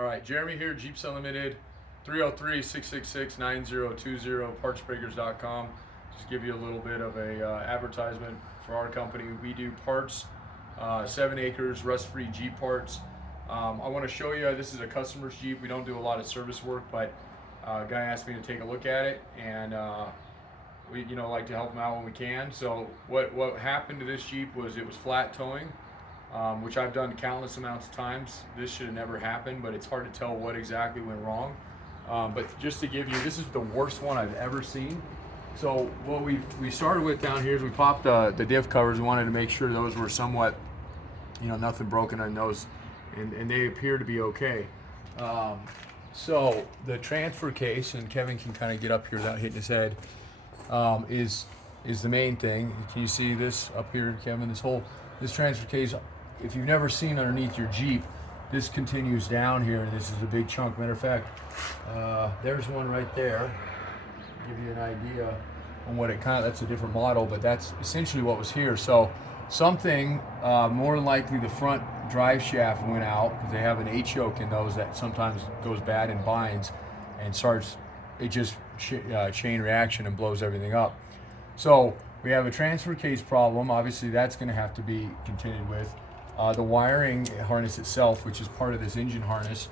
All right, Jeremy here, Jeeps Unlimited, 303-666-9020, partsbreakers.com. Just give you a little bit of a advertisement for our company. We do parts, 7 acres, rust-free Jeep parts. I want to show you, this is a customer's Jeep. We don't do a lot of service work, but a guy asked me to take a look at it, and we like to help him out when we can. So what happened to this Jeep was it was flat towing. Which I've done countless amounts of times. This should have never happened, but it's hard to tell what exactly went wrong. But just to give you, this is the worst one I've ever seen. So what we started with down here is we popped the diff covers. We wanted to make sure those were somewhat, nothing broken on those, and they appear to be okay. So the transfer case, and Kevin can kind of get up here without hitting his head, is the main thing. Can you see this up here, Kevin? This transfer case, if you've never seen underneath your Jeep, this continues down here, and this is a big chunk. Matter of fact, there's one right there. Give you an idea on what it that's a different model, but that's essentially what was here. So something, more than likely the front drive shaft went out, because they have an H-yoke in those that sometimes goes bad and binds and starts, it just chain reaction and blows everything up. So we have a transfer case problem. Obviously that's going to have to be contended with. The wiring harness itself, which is part of this engine harness,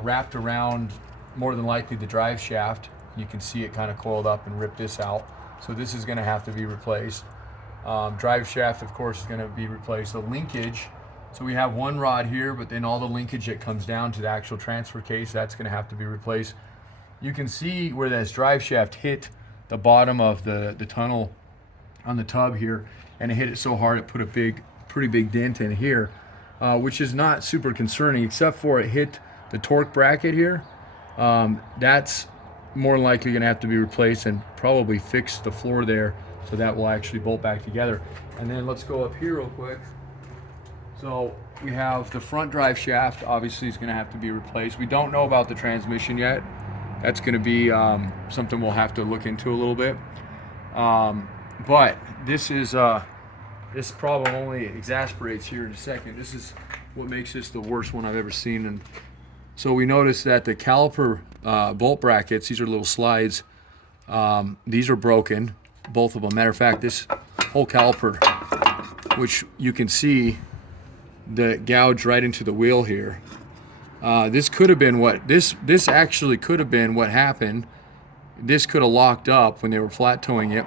wrapped around more than likely the drive shaft. You can see it kind of coiled up and ripped this out. So this is going to have to be replaced. Drive shaft, of course, is going to be replaced. The linkage, so we have one rod here, but then all the linkage that comes down to the actual transfer case, that's going to have to be replaced. You can see where this drive shaft hit the bottom of the tunnel on the tub here, and it hit it so hard it put a pretty big dent in here, which is not super concerning, except for it hit the torque bracket here. That's more than likely going to have to be replaced and probably fix the floor there, so that will actually bolt back together. And then let's go up here real quick. So we have the front drive shaft, obviously is going to have to be replaced. We don't know about the transmission yet. That's going to be something we'll have to look into a little bit. But this problem only exasperates here in a second. This is what makes this the worst one I've ever seen. And so we noticed that the caliper bolt brackets, these are little slides, these are broken, both of them. Matter of fact, this whole caliper, which you can see the gouge right into the wheel here. This could have been this actually could have been what happened. This could have locked up when they were flat towing it,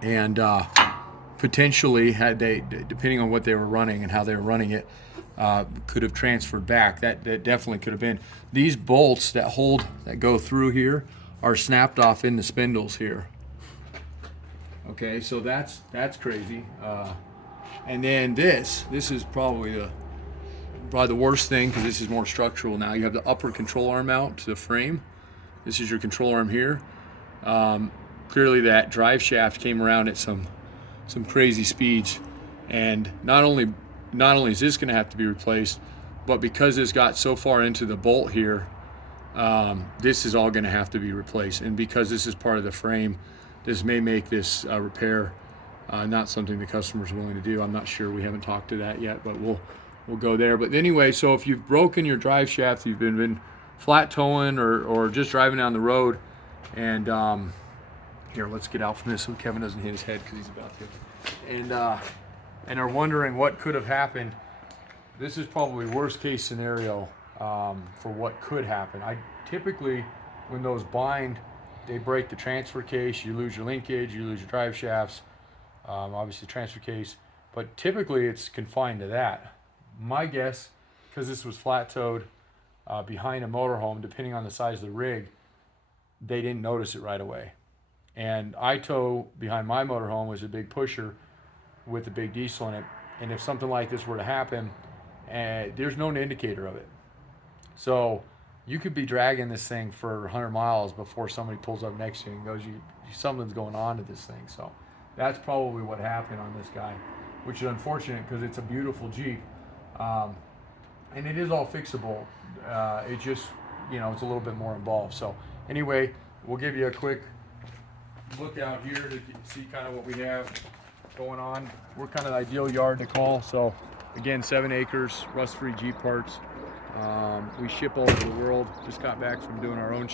and potentially, had they, depending on what they were running and how they were running it, could have transferred back. That definitely could have been. These bolts that go through here are snapped off in the spindles here. Okay, so that's crazy. And then this is probably the worst thing, because this is more structural now. You have the upper control arm mount to the frame. This is your control arm here. Clearly that drive shaft came around at some crazy speeds, and not only is this going to have to be replaced, but because this got so far into the bolt here, this is all going to have to be replaced. And because this is part of the frame, this may make this repair not something the customer's willing to do. I'm not sure. We haven't talked to that yet, but we'll go there. But anyway, so if you've broken your drive shaft, you've been flat towing or just driving down the road, and here, let's get out from this so Kevin doesn't hit his head, because he's about to, and are wondering what could have happened. This is probably worst case scenario for what could happen. Typically, when those bind, they break the transfer case, you lose your linkage, you lose your drive shafts, obviously transfer case, but typically it's confined to that. My guess, because this was flat towed behind a motorhome, depending on the size of the rig, they didn't notice it right away. And I tow behind my motorhome was a big pusher with a big diesel in it, and if something like this were to happen, there's no indicator of it. So you could be dragging this thing for 100 miles before somebody pulls up next to you and goes, something's going on to this thing. So that's probably what happened on this guy, which is unfortunate, because it's a beautiful Jeep, and it is all fixable. It just, it's a little bit more involved. So anyway, we'll give you a quick look out here to see kind of what we have going on. We're kind of the ideal yard to call. So again, 7 acres, rust-free Jeep parts. We ship all over the world. Just got back from doing our own,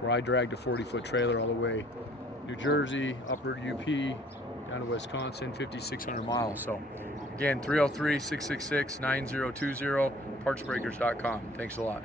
where I dragged a 40-foot trailer all the way New Jersey, upper UP, down to Wisconsin, 5,600 miles. So again, 303-666-9020, partsbreakers.com. Thanks a lot.